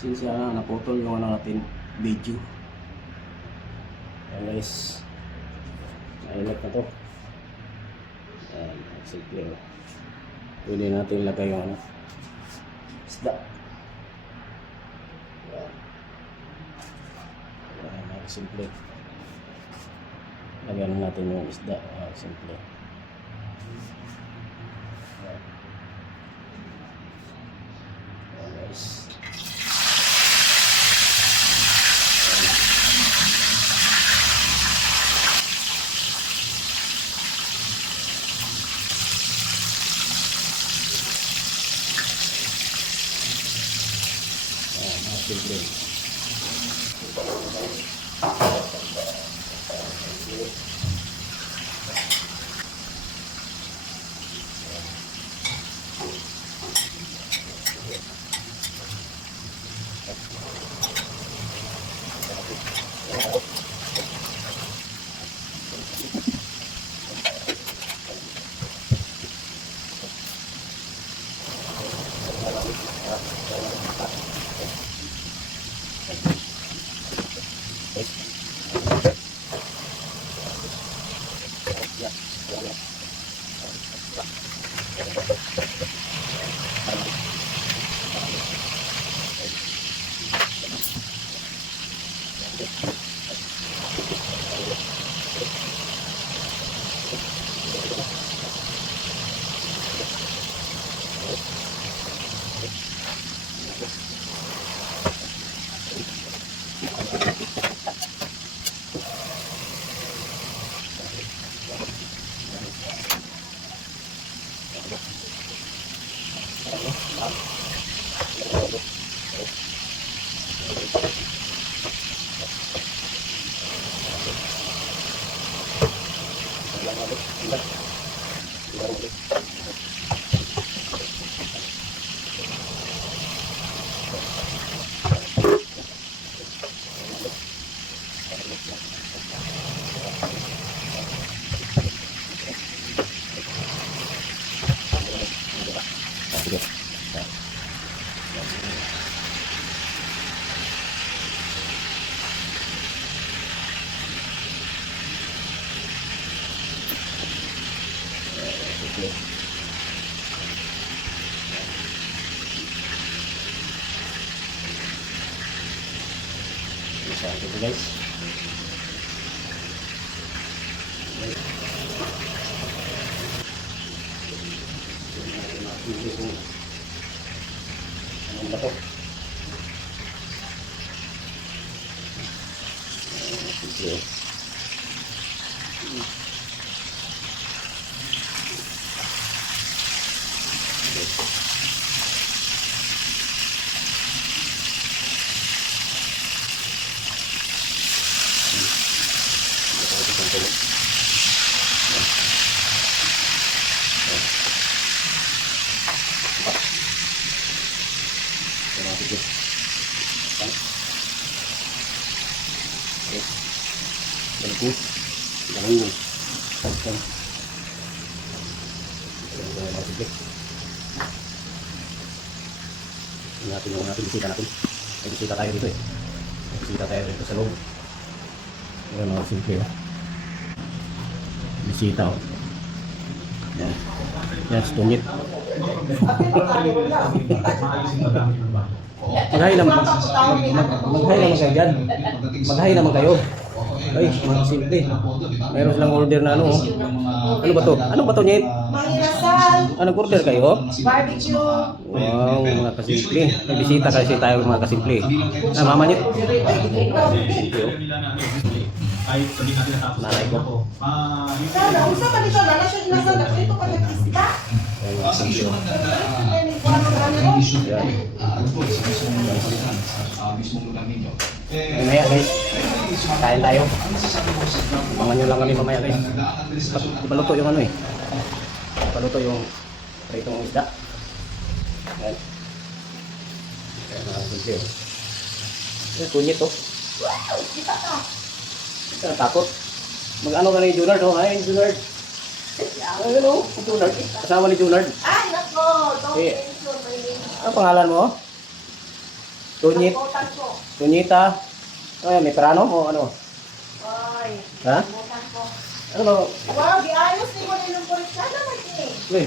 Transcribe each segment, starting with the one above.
Sinsya na naputol yung ano natin video. Ayan guys, mainit na to. Ayan, simple. Pwede natin lagay yung ano, isda. Ayan. Ayan, simple. Lagyan natin yung isda. Ayan, simple. Ayan. Ayan guys. Simple. Bisa gitu guys. Ano ba to? Bagus, jangan nih, tekan. Natin bisita natin. May bisita tayo dito eh. May bisita tayo dito sa loob. Ayan mga simple oh. Bisita oh. Yan. Yan, stumit. Maghay naman kayo dyan. Maghay naman kayo. Ay, mga simple. Meron silang order na ano oh. Ano ba to? Ano ba to, Nyet? Anong order kayo? Barbecue. Wow, mga kasimple. May bisita kasi tayo mga kasimple. Ah, mama Nyet. Simple oh. Nanay ko. Sana, usa pa dito na siya dinasal dito pa nagkisda. Ayan, mga simple oh. Mamaya guys, kain tayo. Abangan nyo lang kami mamaya guys. Ipaluto yung ano eh. Ipaluto yung pritong isda. Ayan. Ayan mga simple oh. Ayan, kunyit oh. Wow, kita ka. Ito natakot. Mag-ano ka na yung Junard oh. Ay, Junard. Ayun oh, Junard. Kasama ni Junard. Ay, nako. Eh, ano pangalan mo? Tunyit, Butan ko. tunyita. Ay, may perano o ano? Ay. Ha? Butan ko. Ano ba? Wow, giayos ni mo nilong kulit. Sana man eh. Uy,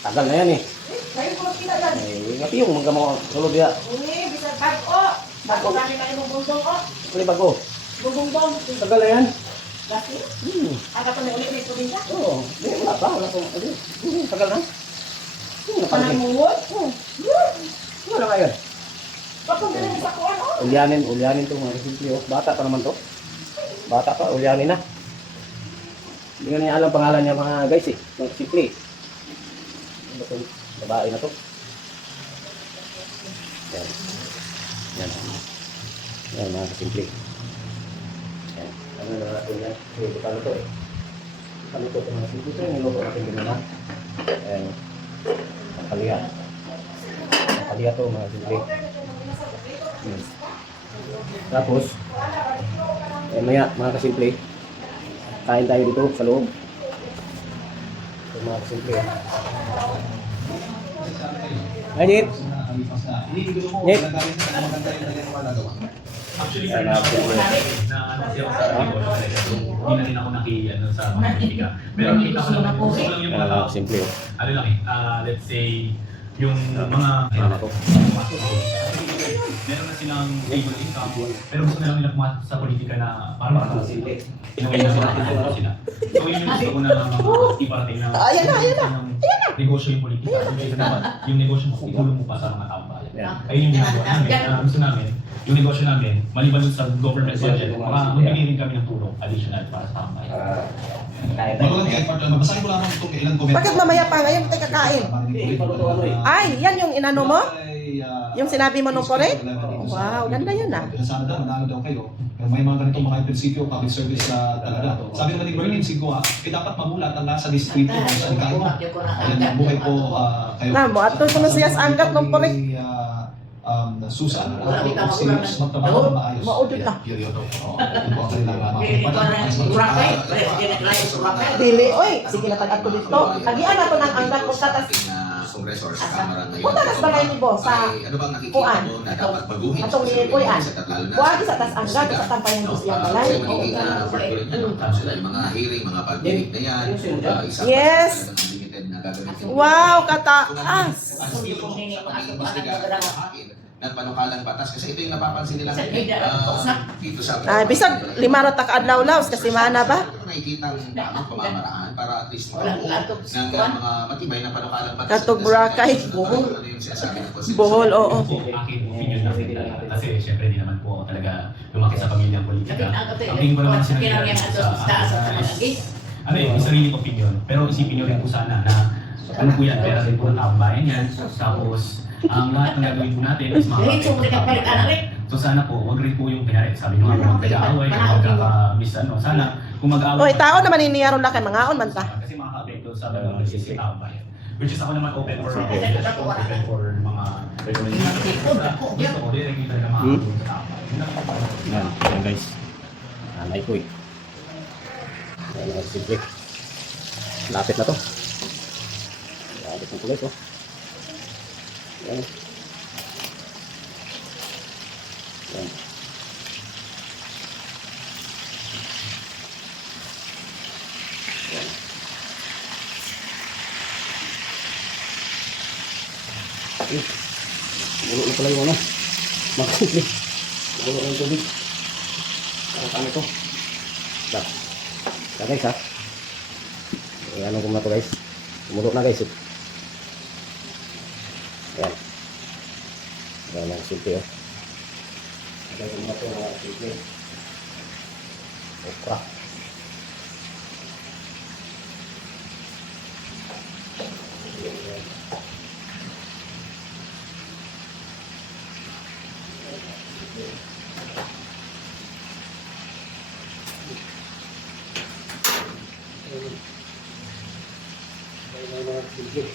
tagal na yan eh. Ngayon ko kita yan. Ay, ngapi yung mga mo tulog ya. Uli, bisa bago. Bago kami kayo bubungdong o. Uli bago. Bubungdong. Tagal na yan. Kasi, Hmm. aga pa na ulit may probinsya. Oo. Di, wala pa. Wala pa. Tagal na. Pananguwot. Wala ka yan. Kapag ganun sa kuwan o. Ulyanin to mga simple. Oh. Bata pa naman to. Bata pa, ulyanin na. Hindi nga niya alam pangalan niya mga guys eh. Mga simple. Ano ba itong babae na to? Yan. Yan. Yan mga simple. Yan. Ano na natin yan? Ito pala to eh. Ano to mga simple to? Niluto natin din na. Yan. Ang kaliya. Ang kaliya to mga simple. Hmm. Tapos, maya mga kasimple, kain tayo dito sa loob. Ito mga kasimple. Ay, Nit! Nit! Actually, Ay, na natin. kasi ako sa hindi na rin ako ano sa mga politika. Pero nakita ko lang, gusto ko lang yung mga tao. Simple. Ano lang let's say, yung mga Ano to? meron na silang stable income, pero gusto na lang nila pumasok sa politika na para Simple. inuwi na sila sila. So yun yung gusto ko na iparating na Ayan na, ayan na. negosyo yung politika. Yung dapat, yung negosyo mo, itulong mo pa sa mga taong bayan. Yan. Ayun yung ginagawa namin, gusto namin, yung negosyo namin, maliban dun sa government budget, magbigay rin kami ng tulong additional para sa taong bayan. Kain tayo. Bago kay Part, mabasahin ko lamang itong ilang komento. Bakit mamaya pa ngayon tayo kakain? Ay, yan yung inano mo? Yung sinabi mo nung pore? Wow, ganda yun ah. Sana daw, manalo daw kayo. May mga ganitong mga prinsipyo, public service talaga. Sabi naman ni Berlin Sigua, dapat mamulat ang nasa distrito kung saan kayo. Ayan, buhay po kayo. Na mo, ato ko siya sa anggat ng pore. Susan, si magtrabaho na maayos. Maudot na. Periodo. Ito po ang kanilang mga Dili, oy, sige na tag-ato dito. Agian na to ng anggat ko tatas. Kongreso or sa Kamara ngayon. Punta nas balay ni Boss sa Ano bang nakikita kuan. mo na dapat baguhin Atong nilipuyan. lalo na Buwagi sa tas anggat sa tampayan ko siya balay. Kasi magiging part ko rin yan. Sila yung mga hearing, mga pag-hearing na yan. Isa pa Yes. talagang unlimited na gagamitin. Wow, kataas. Ang estilo mo sa pag-iimbestiga at hahain ng panukalang batas. Kasi ito yung napapansin nila dito sa... Ay, bisag lima ra ta kaadlaw laws kasi mana ba? Ito nakikita ang tamang pamamaraan para at least makabuo ng mga matibay na panukalang batas. Katog Boracay. Bohol. Ano yung sinasabi ng Constitution? Bohol, oo. Ako, akin opinion natin talaga. Kasi syempre di naman po ako talaga lumaki sa pamilyang politika. Ang tingin ko naman sinabi ano yung sariling opinion. Pero isipin nyo rin po sana na ano po yan, pera rin po ng taong bayan yan. Tapos, ang lahat ng gagawin po natin is makakapit. So sana po, wag rin po yung kanyari. Sabi nyo nga kung magkakaaway, kung magkaka-miss ano. Sana, kung mag-aaway. Oy, tao naman iniyaro na kay mga on man ta. Kasi makaka-apekto sa mga sa taong bayan. Which is ako naman open for open for mga gusto ko, directly talaga makakatulong sa taong bayan. Yun lang po. Yan. Yan guys. Nanay ko eh. Yan mga simple. Lapit na to. Lapit na tuloy to. Yan. Yan. Yan. Bulo na pala yung ano. Mga simple. Bulo na yung tubig. Ano ito? Dah. Dah guys ha. Ano ko na to guys. Tumulo na guys. Yan. Yan ang simple oh. Ada ko na to mga simple. Okra. Simple.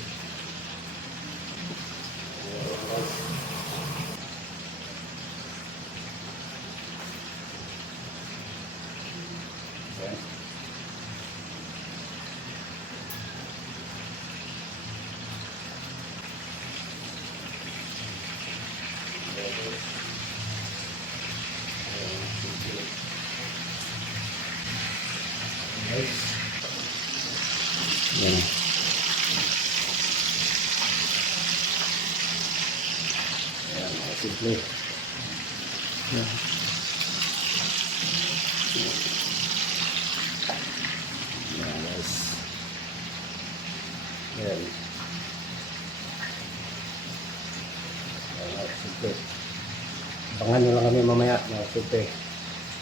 Yan. Yan, simple. Yan. Yan guys. Yan. Yan, simple. Abangan nyo lang kami mamaya. Simple.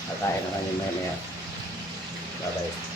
Kakain na kami mamaya. Bye bye.